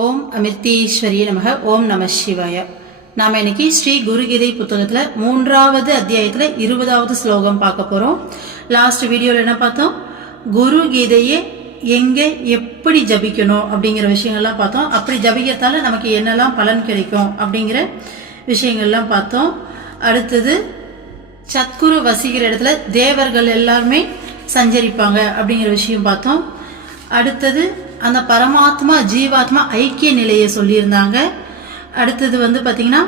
ஓம் அமிர்தீஸ்வரி நமக. ஓம் நம சிவாய. நாம இன்னைக்கு ஸ்ரீ குருகீதை புத்தகத்துல 3வது அத்தியாயத்துல 20வது ஸ்லோகம் பார்க்க போறோம். லாஸ்ட் வீடியோல என்ன பார்த்தோம்? குரு கீதையை எங்க எப்படி ஜபிக்கணும் அப்படிங்கிற விஷயங்கள்லாம் பார்த்தோம். அப்படி ஜபிக்கிறதால நமக்கு என்னெல்லாம் பலன் கிடைக்கும் அப்படிங்கிற விஷயங்கள்லாம் பார்த்தோம். அடுத்தது சத்குரு வசிக்கிற இடத்துல தேவர்கள் எல்லாருமே சஞ்சரிப்பாங்க அப்படிங்கிற விஷயம் பார்த்தோம். அடுத்தது அந்த பரமாத்மா ஜீவாத்மா ஐக்கிய நிலையை சொல்லியிருந்தாங்க. அடுத்தது பார்த்தீங்கன்னா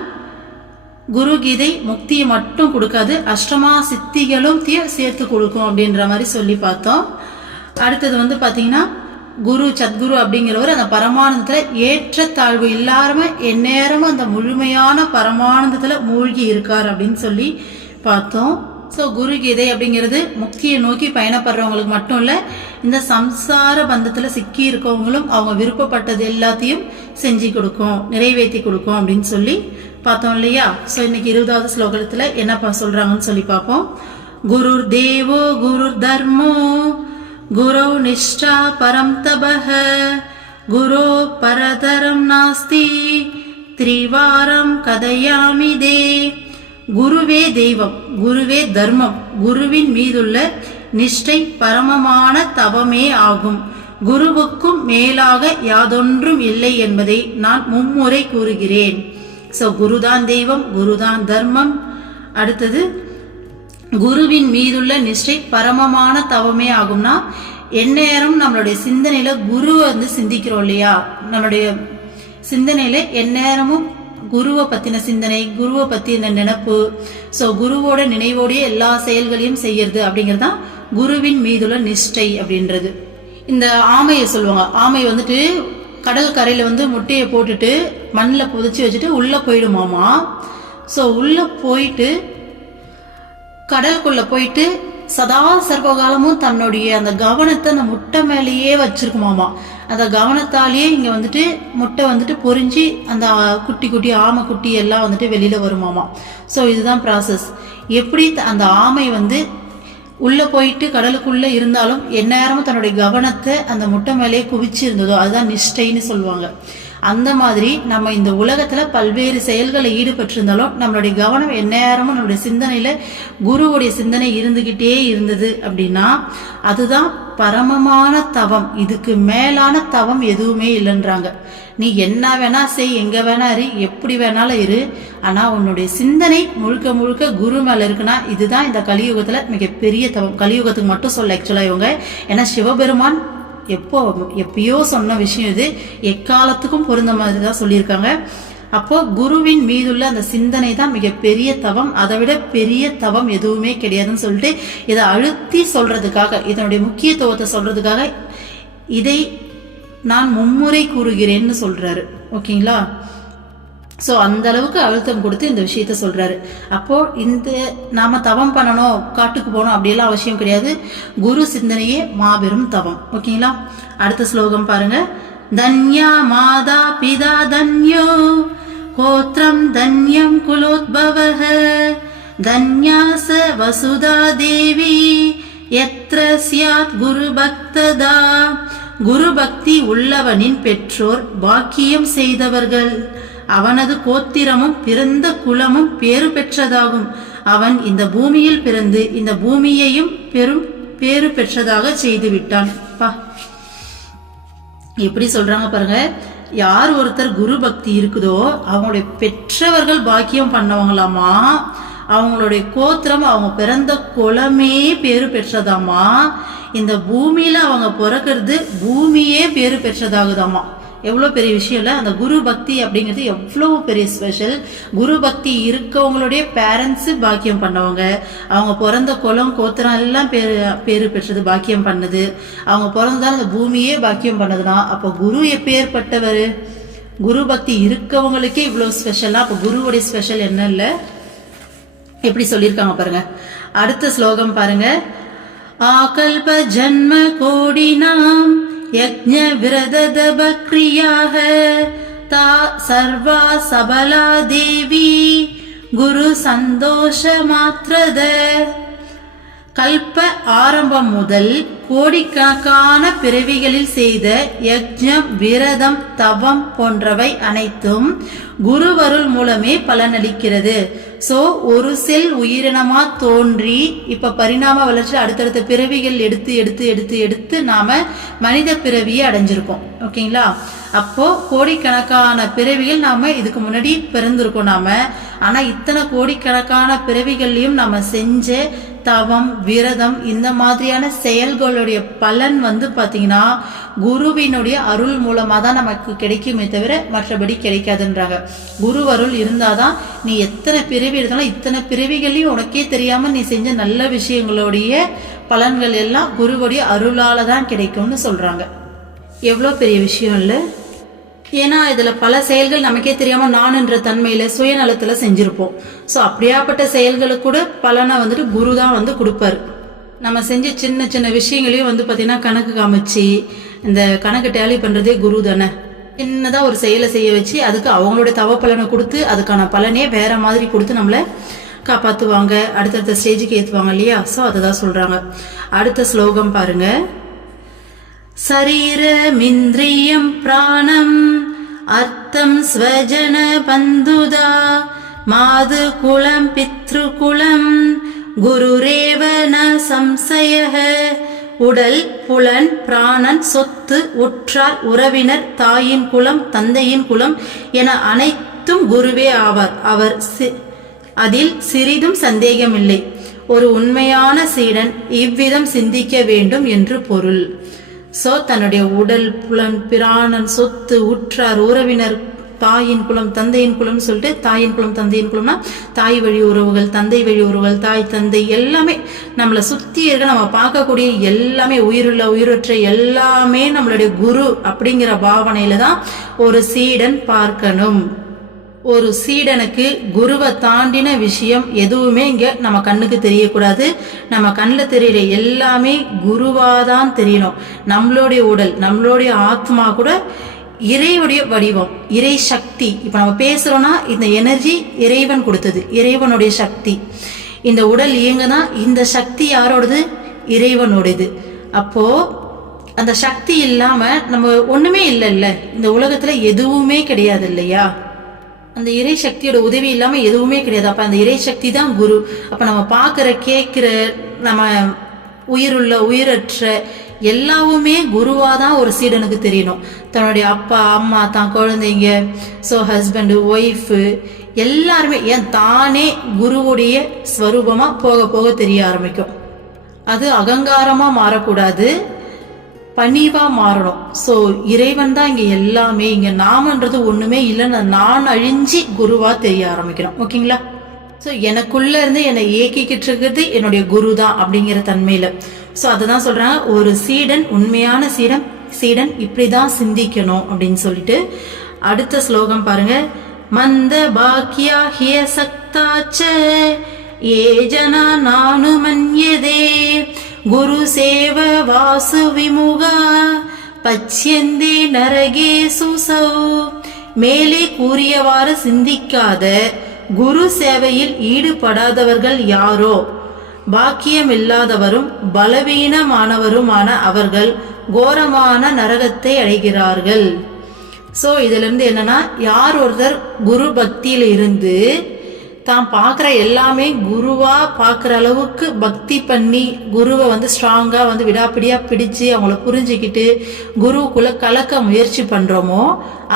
குரு கீதை முக்தியை மட்டும் கொடுக்காது, அஷ்டமா சித்திகளும் சேர்த்து கொடுக்கும் அப்படின்ற மாதிரி சொல்லி பார்த்தோம். அடுத்தது பார்த்தீங்கன்னா குரு சத்குரு அப்படிங்கிறவர் அந்த பரமானந்தத்தில் ஏற்றத்தாழ்வு இல்லாம எந்நேரமும் அந்த முழுமையான பரமானந்தத்தில் மூழ்கி இருக்கார் அப்படின்னு சொல்லி பார்த்தோம். ஸோ குரு கீதை அப்படிங்கிறது முக்தியை நோக்கி பயணப்படுறவங்களுக்கு மட்டும் இல்லை, இந்த சம்சார பந்தத்தில் சிக்கி இருக்கவங்களும் அவங்க விருப்பப்பட்டது எல்லாத்தையும் செஞ்சு கொடுக்கும், நிறைவேற்றி கொடுக்கும் அப்படின்னு சொல்லி பார்த்தோம் இல்லையா? ஸோ இன்னைக்கு 20வது ஸ்லோகத்தில் என்ன சொல்றாங்கன்னு சொல்லி பார்ப்போம். குருர் தேவோ குருர் தர்மோ குரு நிஷ்டா பரம் தபஹ குரு பரதரம் நாஸ்தி திரிவாரம் கதையாமி தே. குருவே தெய்வம், குருவே தர்மம், குருவின் மீதுள்ள நிஷ்டை பரமமான தவமே ஆகும். குருவுக்கும் மேலாக யாதொன்றும் இல்லை என்பதை நான் மும்முறை கூறுகிறேன். ஸோ குருதான் தெய்வம், குருதான் தர்மம். அடுத்தது குருவின் மீதுள்ள நிஷ்டை பரமமான தவமே ஆகும்னா எந்நேரம் நம்மளுடைய சிந்தனையில குருவை சிந்திக்கிறோம் இல்லையா? நம்மளுடைய சிந்தனையில எந்நேரமும் குருவை பத்தின சிந்தனை, குருவை பத்தின நினைப்பு, ஸோ குருவோட நினைவோடைய எல்லா செயல்களையும் செய்யறது அப்படிங்கறதுதான் குருவின் மீதுள்ள நிஷ்டை அப்படின்றது. இந்த ஆமையை சொல்லுவாங்க. ஆமை கடல் கரையில முட்டையை போட்டுட்டு மண்ணில் புதைச்சி வச்சுட்டு உள்ள போயிடுமாமா. ஸோ உள்ள போயிட்டு கடலுக்குள்ள போயிட்டு சதா சர்வகாலமும் தன்னுடைய அந்த கவனத்தை அந்த முட்டை மேலேயே வச்சிருக்குமாமா. அந்த கவனத்தாலேயே இங்க முட்டை பொறிஞ்சு அந்த குட்டி குட்டி ஆமை குட்டி எல்லாம் வெளியில வருமாமா. ஸோ இதுதான் ப்ராசஸ். எப்படி அந்த ஆமை உள்ள போயிட்டு கடலுக்குள்ள இருந்தாலும் எந்நேரமும் தன்னுடைய கவனத்தை அந்த முட்டை மேலேயே குவிச்சு இருந்ததோ அதுதான் நிஷ்டைன்னு சொல்லுவாங்க. அந்த மாதிரி நம்ம இந்த உலகத்துல பல்வேறு செயல்களை ஈடுபட்டிருந்தாலும் நம்மளுடைய கவனம் எந்நேரமும் நம்மளுடைய சிந்தனையில குருவுடைய சிந்தனை இருந்துகிட்டே இருந்தது அப்படின்னா அதுதான் பரமமான தவம். இதுக்கு மேலான தவம் எதுவுமே இல்லைன்றாங்க. நீ என்ன வேணா செய், எங்க வேணா இரு, எப்படி வேணாலும் இரு, ஆனா உன்னுடைய சிந்தனை முழுக்க முழுக்க குரு மேல இருக்குன்னா இதுதான் இந்த கலியுகத்துல மிகப்பெரிய தவம். கலியுகத்துக்கு மட்டும் சொல்ல ஆக்சுவலா இவங்க, ஏன்னா சிவபெருமான் எப்பயோ சொன்ன விஷயம் இது, எக்காலத்துக்கும் பொருந்த மாதிரி தான் சொல்லியிருக்காங்க. அப்போ குருவின் மீதுள்ள அந்த சிந்தனை தான் மிகப்பெரிய தவம், அதை விட பெரிய தவம் எதுவுமே கிடையாதுன்னு சொல்லிட்டு இதை அழுத்தி சொல்றதுக்காக, இதனுடைய முக்கியத்துவத்தை சொல்றதுக்காக இதை நான் மும்முறை கூறுகிறேன்னு சொல்றாரு. ஓகேங்களா? ஸோ அந்த அளவுக்கு அழுத்தம் கொடுத்து இந்த விஷயத்த சொல்றாரு. அப்போ நாம தவம் பண்ணணும், காட்டுக்கு போகணும் அப்படியெல்லாம் அவசியம் கிடையாது. குரு சிந்தனையே மாபெரும் தவம். ஓகேங்களா? அடுத்த ஸ்லோகம் பாருங்க. தன்யா மாதா பிதா தன்யோ கோத்ரம் தன்யம் குலோத்பவஹ தன்யாச வசுதா தேவி யத்ர ஸ்யாத் குரு பக்ததா. குரு பக்தி உள்ளவனின் பெற்றோர் பாக்கியம் செய்தவர்கள், அவனது கோத்திரமும் பிறந்த குலமும் பேறு பெற்றதாகும். அவன் இந்த பூமியில் பிறந்து இந்த பூமியையும் பெரும் பேறு பெற்றதாக செய்து விட்டான். எப்படி சொல்றாங்க பாருங்க. யார் ஒருத்தர் குரு பக்தி இருக்குதோ அவங்களுடைய பெற்றவர்கள் பாக்கியம் பண்ணவங்களாமா, அவங்களுடைய கோத்திரம் அவங்க பிறந்த குலமே பேறு பெற்றதாமா, இந்த பூமியில அவங்க பிறக்கிறது பூமியே பேறு பெற்றதாகுதாமா. எவ்வளோ பெரிய விஷயம் இல்லை? அந்த குரு பக்தி அப்படிங்கிறது எவ்வளோ பெரிய ஸ்பெஷல். குரு பக்தி இருக்கவங்களுடைய பேரண்ட்ஸு பாக்கியம் பண்ணவங்க, அவங்க பிறந்த குலம் கோத்திரம் எல்லாம் பேரு பெற்றது, பாக்கியம் பண்ணது, அவங்க பிறந்ததால் அந்த பூமியே பாக்கியம் பண்ணதுனா அப்போ குரு எப்பேற்பட்டவர்? குரு பக்தி இருக்கவங்களுக்கே இவ்வளோ ஸ்பெஷலா, அப்போ குருவுடைய ஸ்பெஷல் என்ன இல்லை? எப்படி சொல்லியிருக்காங்க பாருங்க. அடுத்த ஸ்லோகம் பாருங்க. ஆகல்ப ஜன்ம கோடினாம் யஜ்ஞ விரத பக்ரியாக தா சர்வா சபலா தேவி குரு சந்தோஷ மாத்ரத கல்ப ஆரம்பம் முதல் கோடிக்கணக்கான பிறவிகளில் செய்த யஜ்ஞம், விரதம், தவம் போன்றவை அனைத்தும் குருவருள் மூலமே பலனளிக்கிறது. சோ ஒரு செல் உயிரினமா தோன்றி இப்ப பரிணாம வளர்ச்சி அடுத்தடுத்த பிறவிகள் எடுத்து எடுத்து எடுத்து எடுத்து நாம மனித பிறவியை அடைஞ்சிருக்கோம். ஓகேங்களா? அப்போ கோடிக்கணக்கான பிறவிகள் நாம இதுக்கு முன்னாடி பிறந்திருக்கோம் நாம. ஆனா இத்தனை கோடிக்கணக்கான பிறவிகள்லயும் நம்ம செஞ்ச தவம், விரதம் இந்த மாதிரியான செயல்களுடைய பலன் பாத்தீங்கன்னா குருவினுடைய அருள் மூலமா தான் நமக்கு கிடைக்குமே தவிர மற்றபடி கிடைக்காதுன்றாங்க. குரு அருள் இருந்தாதான் நீ எத்தனை பிறவி எடுத்தாலும் இத்தனை பிறவிகளையும் உனக்கே தெரியாம நீ செஞ்ச நல்ல விஷயங்களுடைய பலன்கள் எல்லாம் குருவுடைய அருளால தான் கிடைக்கும்னு சொல்றாங்க. எவ்வளவு பெரிய விஷயம் இல்ல? ஏன்னா இதுல பல செயல்கள் நமக்கே தெரியாம நான் என்ற தன்மையில சுயநலத்துல செஞ்சிருப்போம். சோ அப்படியாப்பட்ட செயல்களுக்கு கூட பலனை குரு தான் கொடுப்பாரு. நம்ம செஞ்ச சின்ன சின்ன விஷயங்களையும் பாத்தீங்கன்னா கணக்கு காமிச்சு, இந்த கணக்கு டேலி பண்றதே குரு தானே. சின்னதா ஒரு செயலை செய்ய வச்சு அதுக்கு அவங்களுடைய தவ பலனை கொடுத்து அதுக்கான பலனே வேற மாதிரி கொடுத்து நம்மள காப்பாத்துவாங்க, அடுத்தடுத்த ஸ்டேஜுக்கு ஏத்துவாங்க இல்லையா? சோ அததான் சொல்றாங்க. அடுத்த ஸ்லோகம் பாருங்க. சரீரமிந்திரியம் பிராணம் அர்த்தம் ஸ்வஜன பந்துதா மாது குலம் பித்ரு குலம் குருரேவ ந சம்சயஹ. உடல், புலன், பிராணன், சொத்து, உற்றார், உறவினர், தாயின் குலம், தந்தையின் குலம் என அனைத்தும் குருவே ஆவார். அவர் அதில் சிறிதும் சந்தேகமில்லை. ஒரு உண்மையான சீடன் இவ்விதம் சிந்திக்க வேண்டும் என்று பொருள். சோ தன்னுடைய உடல், புலன், பிராணன், சொத்து, உற்றார், உறவினர், தாயின் குலம், தந்தையின் குலம் சொல்லிட்டு தாயின் குலம் தந்தையின் குலம்னா தாய் வழி உறவுகள், தந்தை வழி உறவுகள், தாய் தந்தை எல்லாமே நம்மளை சுத்தி இருக்க நம்ம பார்க்கக்கூடிய எல்லாமே உயிருள்ள உயிரற்ற எல்லாமே நம்மளுடைய குரு அப்படிங்கிற பாவனையில தான் ஒரு சீடன் பார்க்கணும். ஒரு சீடனுக்கு குருவை தாண்டின விஷயம் எதுவுமே இங்க நம்ம கண்ணுக்கு தெரியக்கூடாது. நம்ம கண்ணில் தெரியற எல்லாமே குருவாதான் தெரியணும். நம்மளுடைய உடல், நம்மளுடைய ஆத்மா கூட இறைவுடைய வடிவம், இறை சக்தி. இப்ப நம்ம பேசுறோம்னா இந்த எனர்ஜி இறைவன் கொடுத்தது, இறைவனுடைய சக்தி. இந்த உடல் இயங்குதான், இந்த சக்தி யாரோடது? இறைவனோடது. அப்போ அந்த சக்தி இல்லாம நம்ம ஒண்ணுமே இல்லைல்ல, இந்த உலகத்துல எதுவுமே கிடையாது இல்லையா? அந்த இறை சக்தியோட உதவி இல்லாம எதுவுமே கிடையாது. அப்ப அந்த இறை சக்தி தான் குரு. அப்ப நம்ம பாக்குற, கேட்கிற, நம்ம உயிருள்ள உயிரற்ற எல்லாவுமே குருவாதான் ஒரு சீடனுக்கு தெரியணும். தன்னுடைய அப்பா, அம்மா, தான் குழந்தைங்க, சோ ஹஸ்பண்ட், ஒய்ஃபு எல்லாருமே ஏன் தானே குருவுடைய ஸ்வரூபமா போக போக தெரிய ஆரம்பிக்கும். அது அகங்காரமா மாறக்கூடாது, பணிவா மாறணும். சோ இறைவன் தான் இங்க எல்லாமே. இங்க நாமன்றது ஒண்ணுமே இல்லைன்னு நான் அழிஞ்சி குருவா தெரிய ஆரம்பிக்கிறோம். ஓகேங்களா? சோ எனக்குள்ள இருந்து என்னை இயக்கிக்கிட்டு இருக்கிறது என்னுடைய குரு தான் அப்படிங்கிற தன்மையில. சோ அததான் சொல்றாங்க, ஒரு சீடன், உண்மையான சீடன் இப்படிதான் சிந்திக்கணும் அப்படின்னு சொல்லிட்டு அடுத்த ஸ்லோகம் பாருங்க. மந்த பாக்கியா ஹிய சக்தாச்ச ஏ ஜனா நானு மன்யதே குரு சேவ வாசு விமுகா பச்சியந்தே நரகே சுசௌ. மேலே கூறியவாறு சிந்திக்காத, குரு சேவையில் ஈடுபடாதவர்கள் யாரோ பாக்கியமில்லாதவரும் பலவீனமானவருமான அவர்கள் கோரமான நரகத்தை அடைகிறார்கள். சோ இதுல இருந்து என்னன்னா, யார் ஒருத்தர் குரு பக்தியில இருந்து தான் பாக்குற எல்லாமே குருவா பாக்குற அளவுக்கு பக்தி பண்ணி குருவை ஸ்ட்ராங்கா விடாப்பிடியா பிடிச்சு அவங்கள புரிஞ்சுக்கிட்டு குருவுக்குள்ள கலக்க முயற்சி பண்றோமோ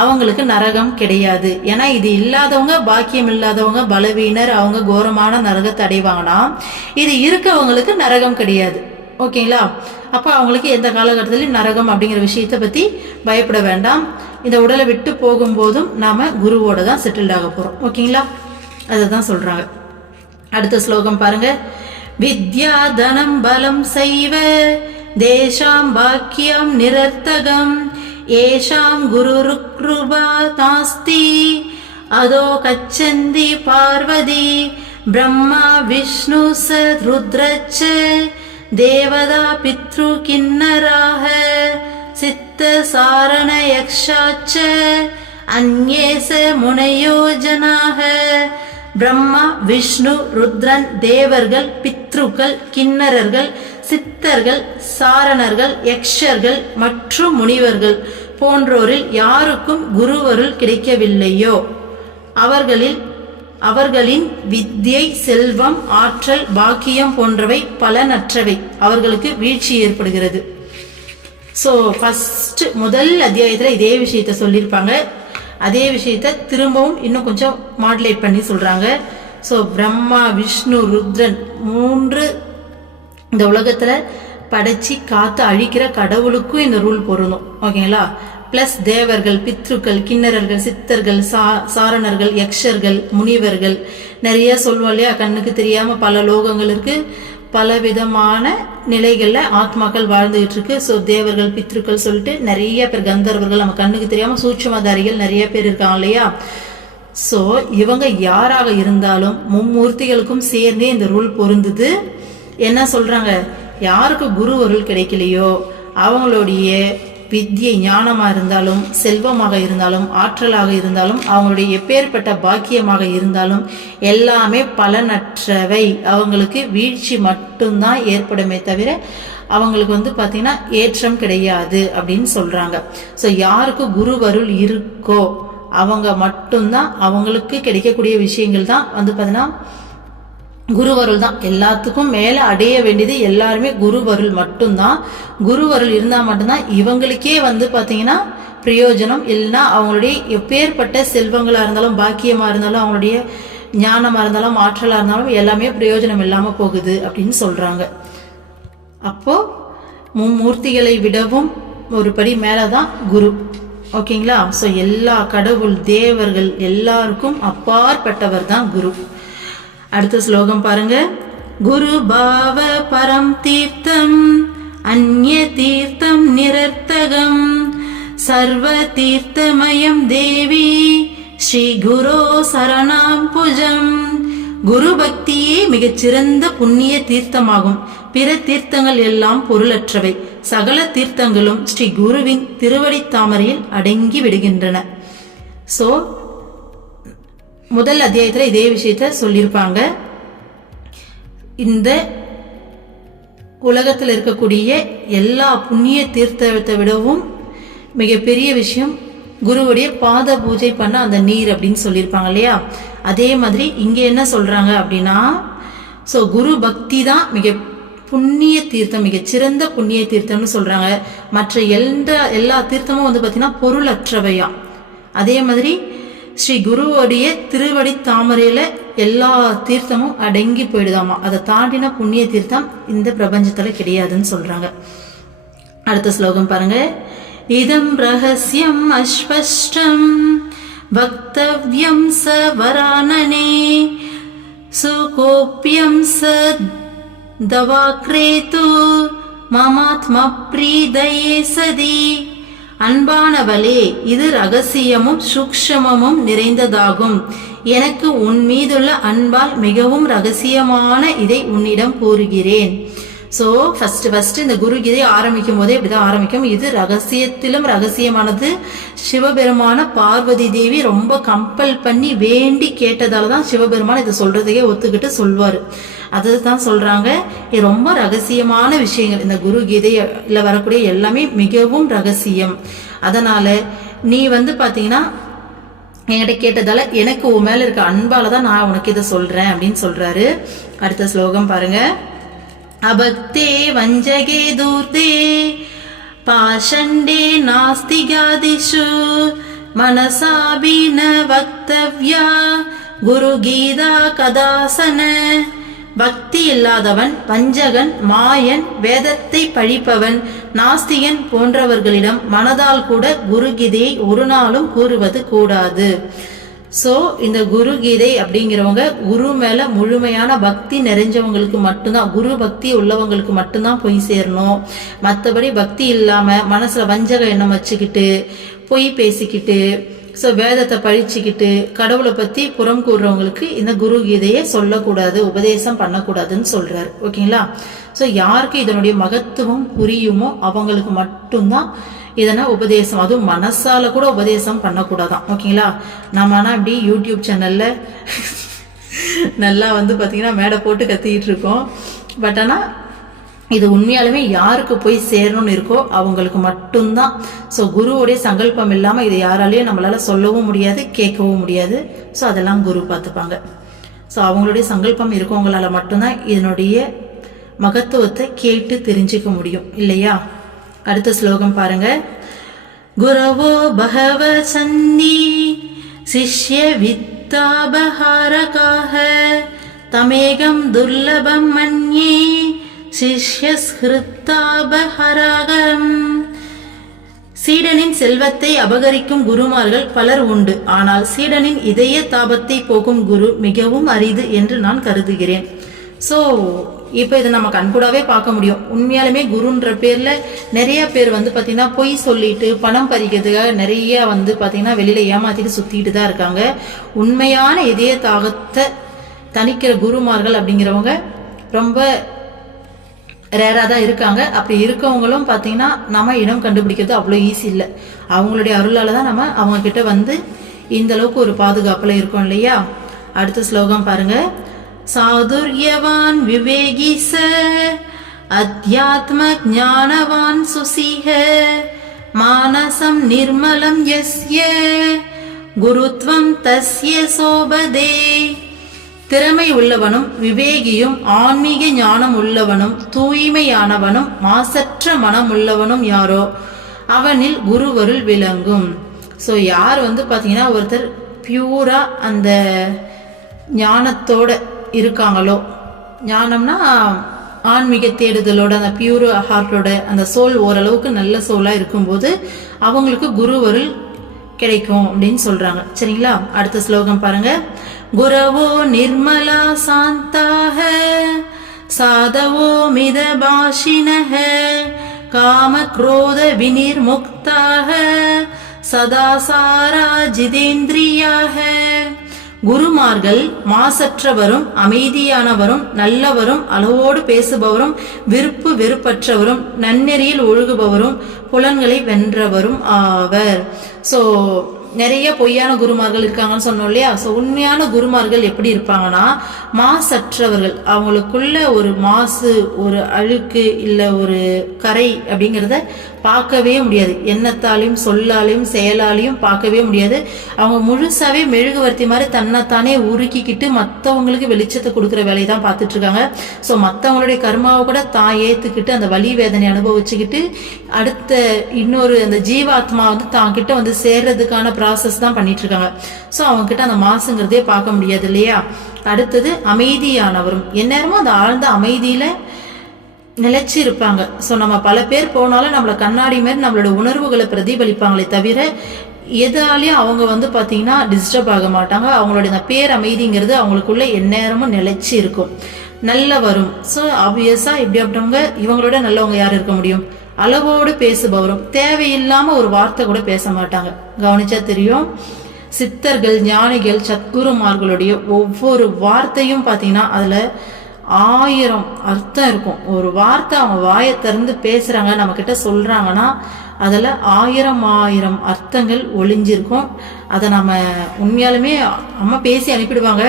அவங்களுக்கு நரகம் கிடையாது. ஏன்னா இது இல்லாதவங்க, பாக்கியம் இல்லாதவங்க, பலவீனர், அவங்க கோரமான நரகத்தை அடைவாங்கன்னா இது இருக்கவங்களுக்கு நரகம் கிடையாது. ஓகேங்களா? அப்ப அவங்களுக்கு எந்த காலகட்டத்திலும் நரகம் அப்படிங்கிற விஷயத்த பத்தி பயப்பட வேண்டாம். இந்த உடலை விட்டு போகும்போதும் நாம குருவோட தான் செட்டில்ட் ஆக போறோம். ஓகேங்களா? அதுதான் சொல்றாங்க. அடுத்த ஸ்லோகம் பாருங்க. வித்யா தனம் பலம் சைவ தேஷாம் பாக்கியம் நிரர்த்தகம் ஏஷாம் குருருக்ருபா நாஸ்தி அதோ கச்சந்தி பார்வதி பிரம்மா விஷ்ணு சருத்ரச்ச தேவதா பித்ரு கிண்ணராக சித்த சாரண யக்ஷாச்ச அந்யேச முனையோ ஜனாக பிரம்மா, விஷ்ணு, ருத்ரன், தேவர்கள், பித்ருக்கள், கிண்ணறர்கள், சித்தர்கள், சாரணர்கள், யக்ஷர்கள் மற்றும் முனிவர்கள் போன்றோரில் யாருக்கும் குருவருள் கிடைக்கவில்லையோ அவர்களின் வித்யை, செல்வம், ஆற்றல், பாக்கியம் போன்றவை பலனற்றவை, அவர்களுக்கு வீழ்ச்சி ஏற்படுகிறது. ஸோ ஃபர்ஸ்ட் முதல் அத்தியாயத்தில் இதே விஷயத்த சொல்லியிருப்பாங்க. அதே விஷயத்த திரும்பவும் இன்னும் கொஞ்சம் மாடுலேட் பண்ணி சொல்றாங்க. ஸோ பிரம்மா, விஷ்ணு, ருத்ரன் 3 இந்த உலகத்துல படைச்சி காத்து அழிக்கிற கடவுளுக்கும் இந்த ரூல் பொருந்தும். ஓகேங்களா? பிளஸ் தேவர்கள், பித்ருக்கள், கிண்ணறர்கள், சித்தர்கள், சாரணர்கள், யக்ஷர்கள், முனிவர்கள், நிறைய சொல்லுவோம் இல்லையா, கண்ணுக்கு தெரியாம பல லோகங்கள் இருக்கு, பல விதமான நிலைகள்ல ஆத்மாக்கள் வாழ்ந்துகிட்டு இருக்கு. ஸோ தேவர்கள், பித்ருக்கள் சொல்லிட்டு நிறைய பேர், கந்தர்வர்கள், நம்ம கண்ணுக்கு தெரியாம சூட்சுமதாரிகள் நிறைய பேர் இருக்காங்க இல்லையா. ஸோ இவங்க யாராக இருந்தாலும் மும்மூர்த்திகளுக்கும் சேர்ந்தே இந்த ரூல் பொருந்துது. என்ன சொல்றாங்க, யாருக்கு குரு அருள் கிடைக்கலையோ அவங்களுடைய வித்யை, ஞானமா இருந்தாலும், செல்வமாக இருந்தாலும், ஆற்றலாக இருந்தாலும், அவங்களுடைய எப்பேற்பட்ட பாக்கியமாக இருந்தாலும் எல்லாமே பலனற்றவை, அவங்களுக்கு வீழ்ச்சி மட்டும்தான் ஏற்படுமே தவிர அவங்களுக்கு பாத்தீங்கன்னா ஏற்றம் கிடையாது அப்படின்னு சொல்றாங்க. ஸோ யாருக்கு குரு அருள் இருக்கோ அவங்க மட்டும்தான், அவங்களுக்கு கிடைக்கக்கூடிய விஷயங்கள் தான் பாத்தீங்கன்னா குருவருள் தான். எல்லாத்துக்கும் மேல அடைய வேண்டியது எல்லாருமே குருவருள் மட்டும்தான். குருவருள் இருந்தா மட்டும்தான் இவங்களுக்கே பாத்தீங்கன்னா பிரயோஜனம். இல்லைன்னா அவங்களுடைய எப்பேற்பட்ட செல்வங்களா இருந்தாலும், பாக்கியமா இருந்தாலும், அவங்களுடைய ஞானமா இருந்தாலும், ஆற்றலா இருந்தாலும் எல்லாமே பிரயோஜனம் இல்லாம போகுது அப்படின்னு சொல்றாங்க. அப்போ மும்மூர்த்திகளை விடவும் ஒரு படி மேலதான் குரு. ஓகேங்களா? ஸோ எல்லா கடவுள், தேவர்கள் எல்லாருக்கும் அப்பாற்பட்டவர் தான் குரு. அடுத்த ஸ்லோகம் பாருங்க. குரு பாவ பரம் தீர்த்தம் அந்ய தீர்த்தம் நிரர்த்தகம் சர்வ தீர்த்தமயம் தேவி ஸ்ரீ குரு சரணாம் புஜம். குரு பக்தியே மிகச்சிறந்த புண்ணிய தீர்த்தமாகும். பிற தீர்த்தங்கள் எல்லாம் பொருளற்றவை. சகல தீர்த்தங்களும் ஸ்ரீ குருவின் திருவடி தாமரையில் அடங்கி விடுகின்றன. சோ முதல் அத்தியாயத்துல இதே விஷயத்த சொல்லியிருப்பாங்க. இந்த உலகத்தில் இருக்கக்கூடிய எல்லா புண்ணிய தீர்த்தத்தை விடவும் மிகப்பெரிய விஷயம் குருவுடைய பாத பூஜை பண்ண அந்த நீர் அப்படின்னு சொல்லியிருப்பாங்க இல்லையா. அதே மாதிரி இங்க என்ன சொல்றாங்க அப்படின்னா, ஸோ குரு பக்தி தான் மிக புண்ணிய தீர்த்தம், மிகச்சிறந்த புண்ணிய தீர்த்தம்னு சொல்றாங்க. மற்ற எல்லா தீர்த்தமும் பாத்தீங்கன்னா பொருளற்றவையா. அதே மாதிரி ஸ்ரீ குருவோடைய திருவடி தாமரையில எல்லா தீர்த்தமும் அடங்கி போயிடுதாமா. அதை தாண்டின புண்ணிய தீர்த்தம் இந்த பிரபஞ்சத்துல கிடையாதுன்னு சொல்றாங்க. அடுத்த ஸ்லோகம் பாருங்க. இதம் ரகசியம் அஸ்பஷ்டம் வக்தவ்யம் ச வரானனே சுகோப்யம் ச தவாக்ரேது மமாத்ம பிரீதயே சதி. அன்பானவளே, இது ரகசியமும் சூக்ஷ்மமும் நிறைந்ததாகும். எனக்கு உன் மீதுள்ள அன்பால் மிகவும் ரகசியமான இதை உன்னிடம் கூறுகிறேன். ஸோ ஃபர்ஸ்ட் இந்த குருகீதை ஆரம்பிக்கும் போதே இப்படிதான் ஆரம்பிக்கும். இது ரகசியத்திலும் ரகசியமானது. சிவபெருமான பார்வதி தேவி ரொம்ப கம்பல் பண்ணி வேண்டி கேட்டதால தான் சிவபெருமான் இதை சொல்றதையே ஒத்துக்கிட்டு சொல்வாரு. அதுதான் சொல்றாங்க, இது ரொம்ப ரகசியமான விஷயங்கள். இந்த குரு கீதையில வரக்கூடிய எல்லாமே மிகவும் ரகசியம். அதனால நீ பாத்தீங்கன்னா என்கிட்ட கேட்டதால எனக்கு உன் மேல இருக்க அன்பாலதான் நான் உனக்கு இதை சொல்றேன் அப்படின்னு சொல்றாரு. அடுத்த ஸ்லோகம் பாருங்க. அபக்தே வஞ்சகே தூர்தே பாஷண்டே நாஸ்திகாதிஷு மனசாபி ந வக்தவ்யா குரு கீதா கதாசன. பக்தி இல்லாதவன், வஞ்சகன், மாயன், வேதத்தை பழிப்பவன், நாஸ்திகன் போன்றவர்களிடம் மனதால் கூட குரு கீதையை ஒரு நாளும் கூறுவது கூடாது. சோ இந்த குரு கீதை அப்படிங்கிறவங்க குரு மேல முழுமையான பக்தி நிறைஞ்சவங்களுக்கு மட்டும்தான், குரு பக்தி உள்ளவங்களுக்கு மட்டும்தான் போய் சேரணும். மற்றபடி பக்தி இல்லாம மனசுல வஞ்சக எண்ணம் வச்சுக்கிட்டு பொய் பேசிக்கிட்டு ஸோ வேதத்தை பழிச்சுக்கிட்டு கடவுளை பத்தி புறம் கூறுறவங்களுக்கு இந்த குரு கீதையை சொல்லக்கூடாது, உபதேசம் பண்ணக்கூடாதுன்னு சொல்றாரு. ஓகேங்களா? ஸோ யாருக்கு இதனுடைய மகத்துவம் புரியுமோ அவங்களுக்கு மட்டும்தான் இதனை உபதேசம், அதுவும் மனசால கூட உபதேசம் பண்ணக்கூடாதான். ஓகேங்களா? நம்ம ஆனா இப்படி யூடியூப் சேனல்ல நல்லா வந்து பார்த்தீங்கன்னா மேடை போட்டு கத்திக்கிட்டு இருக்கோம். பட் ஆனால் இது உண்மையாலுமே யாருக்கு போய் சேரணும்னு இருக்கோ அவங்களுக்கு மட்டும்தான். ஸோ குருவுடைய சங்கல்பம் இல்லாமல் இது யாராலையும் நம்மளால சொல்லவும் முடியாது, கேட்கவும் முடியாது. ஸோ அதெல்லாம் குரு பார்த்துப்பாங்க. ஸோ அவங்களுடைய சங்கல்பம் இருக்கவங்களால மட்டும்தான் இதனுடைய மகத்துவத்தை கேட்டு தெரிஞ்சுக்க முடியும் இல்லையா? அடுத்த ஸ்லோகம் பாருங்க. குரவோ பகவ சந்தி சிஷ்ய வித்தாபஹாரகாஹ தமேகம் துர்லபம் மன்யே சிஷ்யஸ்கிருத்தாபஹரகம். சீடனின் செல்வத்தை அபகரிக்கும் குருமார்கள் பலர் உண்டு. ஆனால் சீடனின் இதய தாபத்தை போக்கும் குரு மிகவும் அரிது என்று நான் கருதுகிறேன். ஸோ இப்போ இதை நம்ம கண்கூடாவே பார்க்க முடியும். உண்மையாலுமே குருன்ற பேர்ல நிறைய பேர் வந்து பார்த்தீங்கன்னா பொய் சொல்லிட்டு பணம் பறிக்கிறதுக்காக நிறைய வந்து பார்த்தீங்கன்னா வெளியில ஏமாத்திட்டு சுத்திட்டு தான் இருக்காங்க. உண்மையான இதய தாகத்தை தணிக்கிற குருமார்கள் அப்படிங்கிறவங்க ரொம்ப ரேராக தான் இருக்காங்க. அப்படி இருக்கவங்களும் பார்த்தீங்கன்னா நம்ம இடம் கண்டுபிடிக்கிறது அவ்வளோ ஈஸி இல்லை. அவங்களுடைய அருளால் தான் நம்ம அவங்க கிட்ட வந்து இந்த அளவுக்கு ஒரு பாதுகாப்பில் இருக்கோம் இல்லையா? அடுத்த ஸ்லோகம் பாருங்க. சாதுர்யவான் விவேகி ச அத்யாத்ம ஞானவான் சுசிஹ மானசம் நிர்மலம் யஸ்ய குருத்வம் தஸ்ய சோபதே. திறமை உள்ளவனும் விவேகியும் ஆன்மீக ஞானம் உள்ளவனும் தூய்மையானவனும் மாசற்ற மனம் உள்ளவனும் யாரோ அவனில் குருவருள் விளங்கும். ஸோ யார் வந்து பார்த்தீங்கன்னா ஒருத்தர் பியூரா அந்த ஞானத்தோட இருக்காங்களோ, ஞானம்னா ஆன்மீக தேடுதலோட அந்த பியூர் ஹார்ட்டோட அந்த சோல் ஓரளவுக்கு நல்ல சோலாக இருக்கும்போது அவங்களுக்கு குருவருள் கிடைக்கும் அப்படின்னு சொல்றாங்க. சரிங்களா? அடுத்த ஸ்லோகம் பாருங்க. குரவோ நிர்மலா சாந்தாக சாதவோ மிதபாஷினஹ காம குரோத விநிர்முக்தாக சதாசாரா ஜிதேந்திரியாக. குருமார்கள் மாசற்றவரும் அமைதியானவரும் நல்லவரும் அளவோடு பேசுபவரும் விருப்பு வெறுப்பற்றவரும் நன்னெறியில் ஒழுகுபவரும் புலன்களை வென்றவரும் ஆவர். ஸோ நிறைய பொய்யான குருமார்கள் இருக்காங்கன்னு சொன்னோம் இல்லையா? ஸோ உண்மையான குருமார்கள் எப்படி இருப்பாங்கன்னா மாசற்றவர்கள். அவங்களுக்குள்ள ஒரு மாசு, ஒரு அழுக்கு, இல்லை ஒரு கரை அப்படிங்கிறத பார்க்கவே முடியாது. எண்ணத்தாலையும் சொல்லாலையும் செயலாலையும் பார்க்கவே முடியாது. அவங்க முழுசாவே மெழுகுவர்த்தி மாதிரி தன்னைத்தானே உருக்கிக்கிட்டு மற்றவங்களுக்கு வெளிச்சத்தை கொடுக்குற வேலையை தான் பார்த்துட்டு இருக்காங்க. ஸோ மற்றவங்களுடைய கர்மாவை கூட தான் ஏற்றுக்கிட்டு அந்த வலி வேதனை அனுபவிச்சுக்கிட்டு அடுத்த இன்னொரு அந்த ஜீவாத்மா வந்து தான் கிட்ட வந்து சேர்றதுக்கான ப்ராசஸ் தான் பண்ணிட்டு இருக்காங்க. ஸோ அவங்க கிட்ட அந்த மாசுங்கிறதே பார்க்க முடியாது இல்லையா? அடுத்தது அமைதியானவரும். எந்நேரமும் அந்த ஆழ்ந்த அமைதியில நிலைச்சு இருப்பாங்க. ஸோ நம்ம பல பேர் போனாலும் நம்மள கண்ணாடி மாதிரி நம்மளோட உணர்வுகளை பிரதிபலிப்பாங்களே தவிர எதாலையும் அவங்க வந்து பார்த்தீங்கன்னா டிஸ்டர்ப் ஆக மாட்டாங்க. அவங்களுடைய அந்த பேரமைதிங்கிறது அவங்களுக்குள்ள எந்நேரமும் நிலைச்சு இருக்கும். நல்ல வரும். ஸோ ஆப்வியஸா இப்படி அப்படிங்க இவங்களோட நல்லவங்க யார் இருக்க முடியும்? அளவோடு பேசுபவரும். தேவையில்லாம ஒரு வார்த்தை கூட பேச மாட்டாங்க. கவனிச்சா தெரியும். சித்தர்கள், ஞானிகள், சத்குருமார்களுடைய ஒவ்வொரு வார்த்தையும் பார்த்தீங்கன்னா அதுல 1000 அர்த்தம் இருக்கும். ஒரு வார்த்தை அவங்க வாயை திறந்து பேசுறாங்க, நம்ம கிட்ட சொல்றாங்கன்னா அதில் 1000 அர்த்தங்கள் ஒளிஞ்சிருக்கும். அதை நம்ம உண்மையாலுமே அம்மா பேசி அனுப்பிடுவாங்க.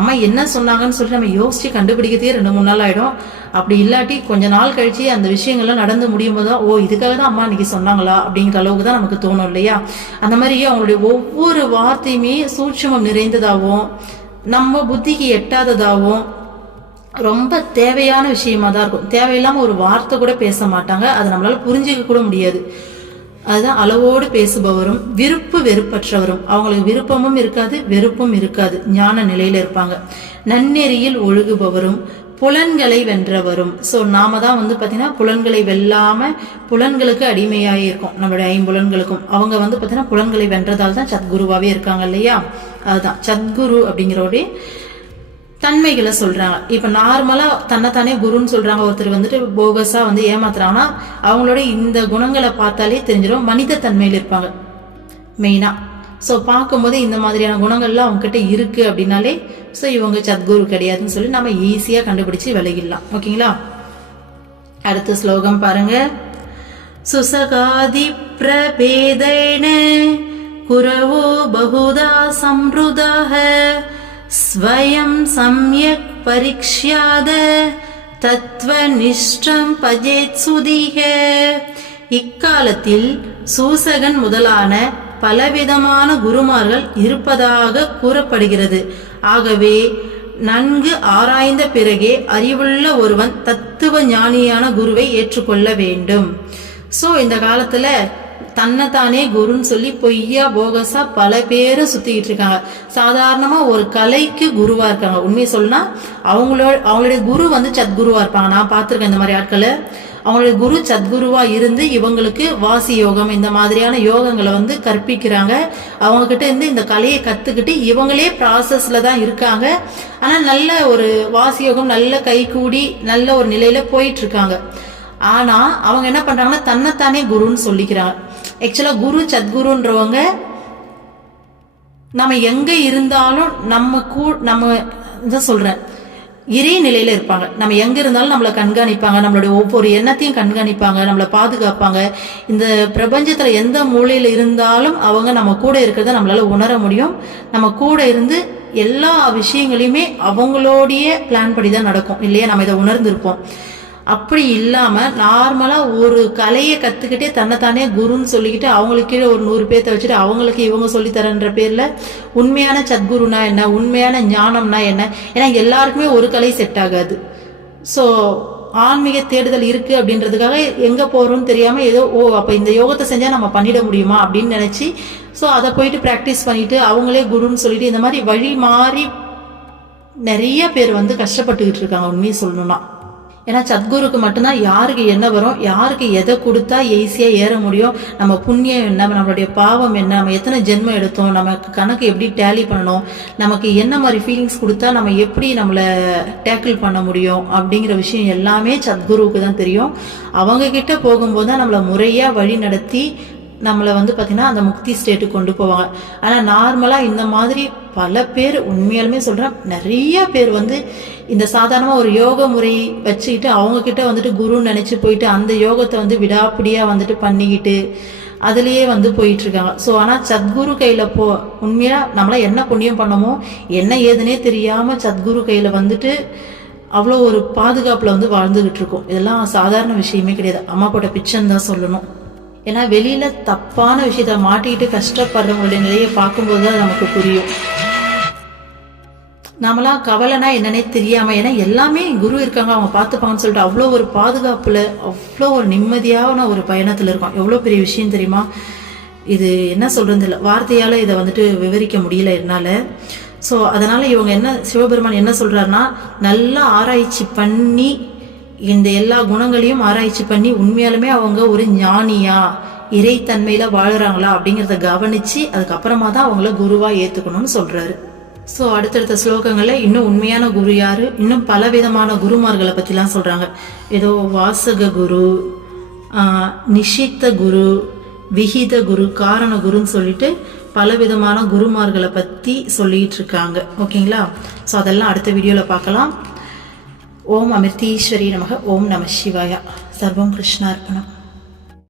அம்மா என்ன சொன்னாங்கன்னு சொல்லிட்டு நம்ம யோசிச்சு கண்டுபிடிக்கிறதே 2-3 நாள் ஆயிடும். அப்படி இல்லாட்டி கொஞ்ச நாள் கழிச்சு அந்த விஷயங்கள்லாம் நடந்து முடியும் போது தான் ஓ இதுக்காக தான் அம்மா இன்னைக்கு சொன்னாங்களா அப்படிங்கிற அளவுக்கு தான் நமக்கு தோணும் இல்லையா? அந்த மாதிரி அவங்களுடைய ஒவ்வொரு வார்த்தையுமே சூட்சுமம் நிறைந்ததாகவும் நம்ம புத்திக்கு எட்டாததாகவும் ரொம்ப தேவையான விஷயமா தான் இருக்கும். தேவையில்லாம ஒரு வார்த்தை கூட பேச மாட்டாங்க. அதை நம்மளால புரிஞ்சிக்க கூட முடியாது. அதுதான் அளவோடு பேசுபவரும் விருப்பு வெறுப்பற்றவரும். அவங்களுக்கு விருப்பமும் இருக்காது, வெறுப்பும் இருக்காது. ஞான நிலையில இருப்பாங்க. நன்னெறியில் ஒழுகுபவரும் புலன்களை வென்றவரும். ஸோ நாம தான் வந்து பார்த்தீங்கன்னா புலன்களை வெல்லாம புலன்களுக்கு அடிமையாக இருக்கும். நம்மளுடைய 5 புலன்களுக்கும் அவங்க வந்து பார்த்தீங்கன்னா புலன்களை வென்றதால் தான் சத்குருவாவே இருக்காங்க இல்லையா? அதுதான் சத்குரு அப்படிங்கிறோடைய தன்மைகளை சொல்றாங்க. இப்ப நார்மலா தன்னைத்தானே குருன்னு சொல்றாங்க. ஒருத்தர் வந்துட்டு போகஸா வந்து ஏமாத்துறாங்கன்னா அவங்களோட இந்த குணங்களை பார்த்தாலே தெரிஞ்சிடும் மனித தன்மையில இருப்பாங்க மெயினா. ஸோ பார்க்கும்போது இந்த மாதிரியான குணங்கள்லாம் அவங்க கிட்ட இருக்கு அப்படின்னாலே ஸோ இவங்க சத்குரு கிடையாதுன்னு சொல்லி நம்ம ஈஸியா கண்டுபிடிச்சு விலகிடலாம். ஓகேங்களா? அடுத்த ஸ்லோகம் பாருங்க. சுசகாதி பிரபேதேன குரவோ பகுதா சம்ருதாக ஸ்வயம் சம்யக் பரிக்ஷ்யாத தத்வநிஷ்டம் பஜேத் சுதிக. இக்காலத்தில் சூசகன் முதலான பலவிதமான குருமார்கள் இருப்பதாக கூறப்படுகிறது. ஆகவே நன்கு ஆராய்ந்த பிறகே அறிவுள்ள ஒருவன் தத்துவ ஞானியான குருவை ஏற்றுக்கொள்ள வேண்டும். ஸோ இந்த காலத்துல தன்னைத்தானே குருன்னு சொல்லி பொய்யா போகஸா பல பேரும் சுத்திக்கிட்டு இருக்காங்க. சாதாரணமா ஒரு கலைக்கு குருவா இருக்காங்க. உண்மையை சொல்லனா அவங்களுடைய குரு வந்து சத்குருவா இருப்பாங்க. நான் பார்த்திருக்கேன் இந்த மாதிரி ஆட்களை. அவங்களுடைய குரு சத்குருவா இருந்து இவங்களுக்கு வாசி யோகம் இந்த மாதிரியான யோகங்களை வந்து கற்பிக்கிறாங்க. அவங்க கிட்ட இருந்து இந்த கலையை கத்துக்கிட்டு இவங்களே ப்ராசஸ்ல தான் இருக்காங்க. ஆனா நல்ல ஒரு வாசி யோகம் நல்ல கை கூடி நல்ல ஒரு நிலையில போயிட்டு இருக்காங்க. ஆனா அவங்க என்ன பண்றாங்கன்னா தன்னைத்தானே குருன்னு சொல்லிக்கிறாங்க. ஆக்சுவலா குரு சத்குருன்றவங்க நம்ம எங்க இருந்தாலும் நம்ம இதான் சொல்றேன் இறை நிலையில இருப்பாங்க. நம்ம எங்க இருந்தாலும் நம்மளை கண்காணிப்பாங்க, நம்மளுடைய ஒவ்வொரு எண்ணத்தையும் கண்காணிப்பாங்க, நம்மளை பாதுகாப்பாங்க. இந்த பிரபஞ்சத்துல எந்த மூலையில இருந்தாலும் அவங்க நம்ம கூட இருக்கிறத நம்மளால உணர முடியும். நம்ம கூட இருந்து எல்லா விஷயங்களையுமே அவங்களோடைய பிளான் படி தான் நடக்கும் இல்லையா? நம்ம இதை உணர்ந்திருப்போம். அப்படி இல்லாம நார்மலா ஒரு கலையை கத்துக்கிட்டே தன்னைத்தானே குருன்னு சொல்லிக்கிட்டு அவங்களுக்கு கீழே ஒரு 100 பேர்த்த வச்சுட்டு அவங்களுக்கு இவங்க சொல்லித்தரன்ற பேர்ல உண்மையான சத்குருனா என்ன, உண்மையான ஞானம்னா என்ன? ஏன்னா எல்லாருக்குமே ஒரு கலை செட் ஆகாது. ஸோ ஆன்மீக தேடுதல் இருக்கு அப்படின்றதுக்காக எங்க போறோம்னு தெரியாம ஏதோ அப்ப இந்த யோகத்தை செஞ்சா நம்ம பண்ணிட முடியுமா அப்படின்னு நினைச்சு ஸோ அதை போயிட்டு பிராக்டிஸ் பண்ணிட்டு அவங்களே குருன்னு சொல்லிட்டு இந்த மாதிரி வழி மாறி நிறைய பேர் வந்து கஷ்டப்பட்டுக்கிட்டு இருக்காங்க உண்மையை சொல்லணும்னா. ஏன்னா சத்குருக்கு மட்டும்தான் யாருக்கு என்ன வரும், யாருக்கு எதை கொடுத்தா ஈஸியா ஏற முடியும், நம்ம புண்ணியம் என்ன, நம்மளுடைய பாவம் என்ன, நம்ம எத்தனை ஜென்மம் எடுத்தோம், நமக்கு கணக்கு எப்படி டேலி பண்ணணும், நமக்கு என்ன மாதிரி ஃபீலிங்ஸ் கொடுத்தா நம்ம எப்படி நம்மளை டேக்கிள் பண்ண முடியும் அப்படிங்கிற விஷயம் எல்லாமே சத்குருவுக்கு தான் தெரியும். அவங்க கிட்ட போகும்போது தான் நம்மளை முறையா வழி நடத்தி நம்மளை வந்து பார்த்தீங்கன்னா அந்த முக்தி ஸ்டேட்டுக்கு கொண்டு போவாங்க. ஆனால் நார்மலாக இந்த மாதிரி பல பேர் உண்மையாலுமே சொல்கிறேன் நிறைய பேர் வந்து இந்த சாதாரணமாக ஒரு யோக முறை வச்சுக்கிட்டு அவங்கக்கிட்ட வந்துட்டு குருன்னு நினச்சி போயிட்டு அந்த யோகத்தை வந்து விடாப்பிடியாக வந்துட்டு பண்ணிக்கிட்டு அதுலேயே வந்து போயிட்டுருக்காங்க. ஸோ ஆனால் சத்குரு கையில் உண்மையாக நம்மளாம் என்ன புண்ணியம் பண்ணமோ என்ன ஏதுனே தெரியாமல் சத்குரு கையில் வந்துட்டு அவ்வளோ ஒரு பாதுகாப்பில் வந்து வாழ்ந்துக்கிட்டு இருக்கோம். இதெல்லாம் சாதாரண விஷயமே கிடையாது. அம்மா போட்ட பிச்சைன்னு தான் சொல்லணும். ஏன்னா வெளியில தப்பான விஷயத்த மாட்டிக்கிட்டு கஷ்டப்படுறவங்களுடைய நிலையை பார்க்கும்போது தான் நமக்கு புரியும். நாமெல்லாம் கவலைனா என்னன்னே தெரியாம, ஏன்னா எல்லாமே குரு இருக்காங்க அவங்க பார்த்துப்பாங்கன்னு சொல்லிட்டு அவ்வளோ ஒரு பாதுகாப்புல அவ்வளோ ஒரு நிம்மதியான ஒரு பயணத்துல இருக்கோம். எவ்வளோ பெரிய விஷயம் தெரியுமா? இது என்ன சொல்றது இல்லை, வார்த்தையால இதை வந்துட்டு விவரிக்க முடியல என்னால. ஸோ அதனால இவங்க என்ன சிவபெருமான் என்ன சொல்றாருன்னா நல்லா ஆராய்ச்சி பண்ணி இந்த எல்லா குணங்களையும் ஆராய்ச்சி பண்ணி உண்மையாலுமே அவங்க ஒரு ஞானியா இறைத்தன்மையில வாழுறாங்களா அப்படிங்கிறத கவனிச்சு அதுக்கப்புறமா தான் அவங்கள குருவா ஏத்துக்கணும்னு சொல்றாரு. ஸோ அடுத்தடுத்த ஸ்லோகங்கள்ல இன்னும் உண்மையான குரு யாரு, இன்னும் பல விதமான குருமார்களை பத்திலாம் சொல்றாங்க. ஏதோ வாசக குரு, நிஷித்த குரு, விஹித குரு, காரண குருன்னு சொல்லிட்டு பல விதமான குருமார்களை பத்தி சொல்லிட்டு இருக்காங்க. ஓகேங்களா? ஸோ அதெல்லாம் அடுத்த வீடியோல பார்க்கலாம். ஓம் அமிர்தீஸ்வரி நமக. ஓம் நம சிவாய. சர்வம் கிருஷ்ணார்ப்பணம்.